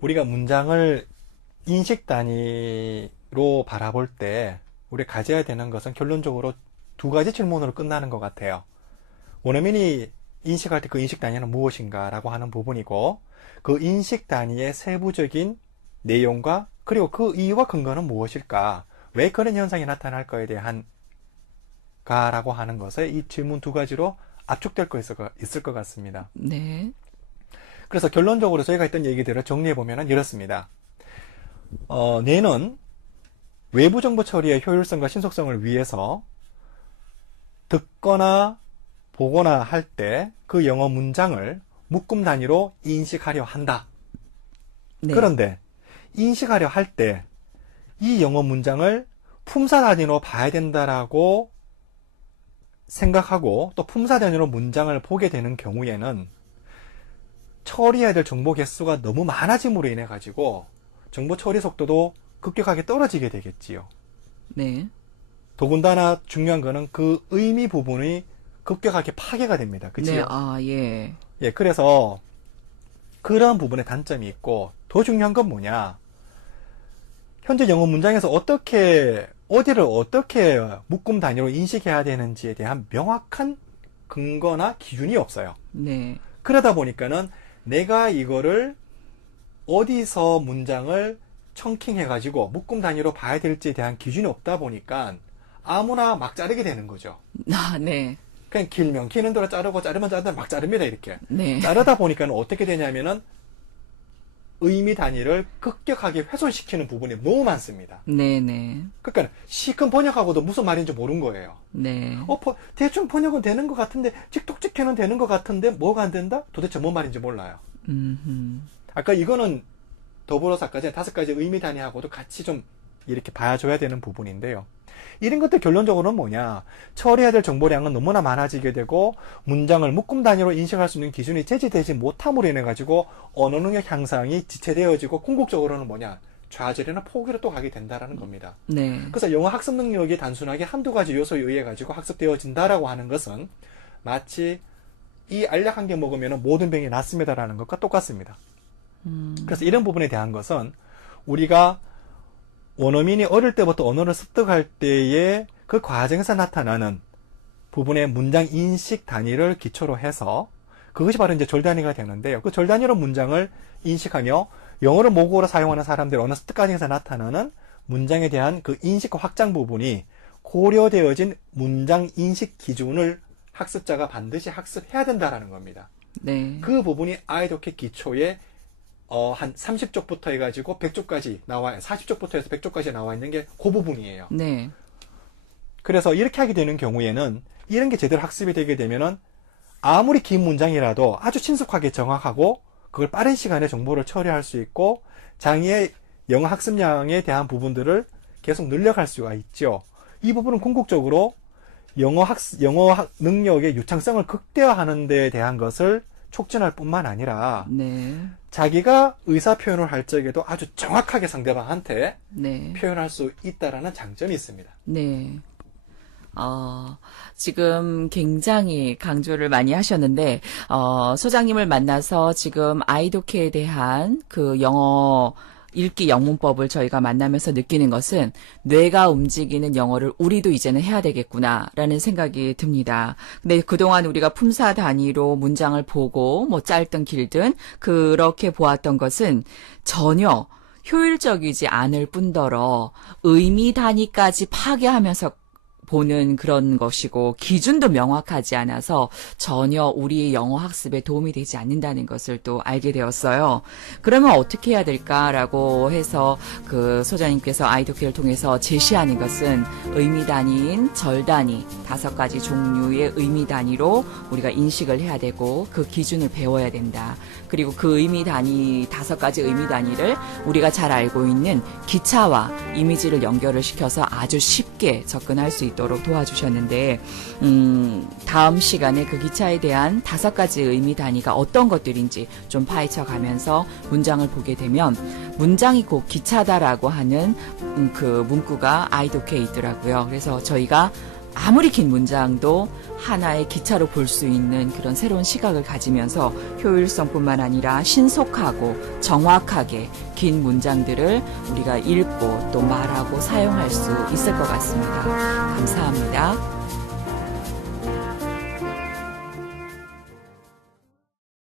우리가 문장을 인식 단위로 바라볼 때 우리 가져야 되는 것은 결론적으로 두 가지 질문으로 끝나는 것 같아요. 원어민이 인식할 때 그 인식 단위는 무엇인가 라고 하는 부분이고 그 인식 단위의 세부적인 내용과 그리고 그 이유와 근거는 무엇일까? 왜 그런 현상이 나타날 거에 대한 가라고 하는 것에 이 질문 두 가지로 압축될 거 있을 것 같습니다. 네. 그래서 결론적으로 저희가 했던 얘기들을 정리해 보면 이렇습니다. 어, 뇌는 외부 정보 처리의 효율성과 신속성을 위해서 듣거나 보거나 할 때 그 영어 문장을 묶음 단위로 인식하려 한다. 네. 그런데 인식하려 할 때 이 영어 문장을 품사 단위로 봐야 된다라고 생각하고 또 품사 단위로 문장을 보게 되는 경우에는 처리해야 될 정보 개수가 너무 많아짐으로 인해 가지고 정보 처리 속도도 급격하게 떨어지게 되겠지요. 네. 더군다나 중요한 거는 그 의미 부분이 급격하게 파괴가 됩니다. 네. 그치요? 아, 예. 예, 그래서 그런 부분에 단점이 있고 더 중요한 건 뭐냐? 현재 영어 문장에서 어떻게 어디를 어떻게 묶음 단위로 인식해야 되는지에 대한 명확한 근거나 기준이 없어요. 네. 그러다 보니까는 내가 이거를 어디서 문장을 청킹해 가지고 묶음 단위로 봐야 될지에 대한 기준이 없다 보니까 아무나 막 자르게 되는 거죠. 아, 네. 그냥 길면 기는 대로 자르고 자르면 자르면 막 자릅니다 이렇게. 네. 자르다 보니까는 어떻게 되냐면은 의미 단위를 급격하게 훼손시키는 부분이 너무 많습니다. 네, 네. 그러니까 시큰 번역하고도 무슨 말인지 모르는 거예요. 네. 어, 버- 대충 번역은 되는 것 같은데 찍독찍해는 되는 것 같은데 뭐가 안 된다? 도대체 뭔 말인지 몰라요. 음. 아까 이거는 더불어서 아까 전에 다섯 가지 의미 단위하고도 같이 좀 이렇게 봐줘야 되는 부분인데요. 이런 것들 결론적으로는 뭐냐. 처리해야 될 정보량은 너무나 많아지게 되고 문장을 묶음 단위로 인식할 수 있는 기준이 제시되지 못함으로 인해 가지고 언어 능력 향상이 지체되어지고 궁극적으로는 뭐냐. 좌절이나 포기로 또 가게 된다라는 겁니다. 네. 그래서 영어 학습 능력이 단순하게 한두 가지 요소에 의해 가지고 학습되어진다라고 하는 것은 마치 이 알약 한 개 먹으면 모든 병이 낫습니다라는 것과 똑같습니다. 음. 그래서 이런 부분에 대한 것은 우리가 원어민이 어릴 때부터 언어를 습득할 때의 그 과정에서 나타나는 부분의 문장 인식 단위를 기초로 해서 그것이 바로 이제 절단위가 되는데요. 그 절단위로 문장을 인식하며 영어를 모국어로 사용하는 사람들의 언어 습득 과정에서 나타나는 문장에 대한 그 인식과 확장 부분이 고려되어진 문장 인식 기준을 학습자가 반드시 학습해야 된다라는 겁니다. 네. 그 부분이 아이도켓 기초에 어, 한 30쪽부터 해가지고 100쪽까지 나와, 40쪽부터 해서 100쪽까지 나와 있는 게 그 부분이에요. 네. 그래서 이렇게 하게 되는 경우에는 이런 게 제대로 학습이 되게 되면은 아무리 긴 문장이라도 아주 친숙하게 정확하고 그걸 빠른 시간에 정보를 처리할 수 있고 장애의 영어 학습량에 대한 부분들을 계속 늘려갈 수가 있죠. 이 부분은 궁극적으로 영어 학 영어 학- 능력의 유창성을 극대화하는 데에 대한 것을 촉진할 뿐만 아니라 네. 자기가 의사 표현을 할 적에도 아주 정확하게 상대방한테 네. 표현할 수 있다라는 장점이 있습니다. 네. 어, 지금 굉장히 강조를 많이 하셨는데, 어, 소장님을 만나서 지금 아이도케에 대한 그 영어 읽기 영문법을 저희가 만나면서 느끼는 것은 뇌가 움직이는 영어를 우리도 이제는 해야 되겠구나라는 생각이 듭니다. 근데 그동안 우리가 품사 단위로 문장을 보고 뭐 짧든 길든 그렇게 보았던 것은 전혀 효율적이지 않을 뿐더러 의미 단위까지 파괴하면서 보는 그런 것이고 기준도 명확하지 않아서 전혀 우리의 영어 학습에 도움이 되지 않는다는 것을 또 알게 되었어요. 그러면 어떻게 해야 될까라고 해서 그 소장님께서 아이도키를 통해서 제시하는 것은 의미 단위인 절 단위 다섯 가지 종류의 의미 단위로 우리가 인식을 해야 되고 그 기준을 배워야 된다. 그리고 그 의미 단위 다섯 가지 의미 단위를 우리가 잘 알고 있는 기차와 이미지를 연결을 시켜서 아주 쉽게 접근할 수 있 도록 도와주셨는데 음, 다음 시간에 그 기차에 대한 다섯 가지 의미 단위가 어떤 것들인지 좀 파헤쳐 가면서 문장을 보게 되면 문장이 곧 기차다라고 하는 음, 그 문구가 아이도케에 있더라고요. 그래서 저희가 아무리 긴 문장도 하나의 기차로 볼 수 있는 그런 새로운 시각을 가지면서 효율성뿐만 아니라 신속하고 정확하게 긴 문장들을 우리가 읽고 또 말하고 사용할 수 있을 것 같습니다. 감사합니다.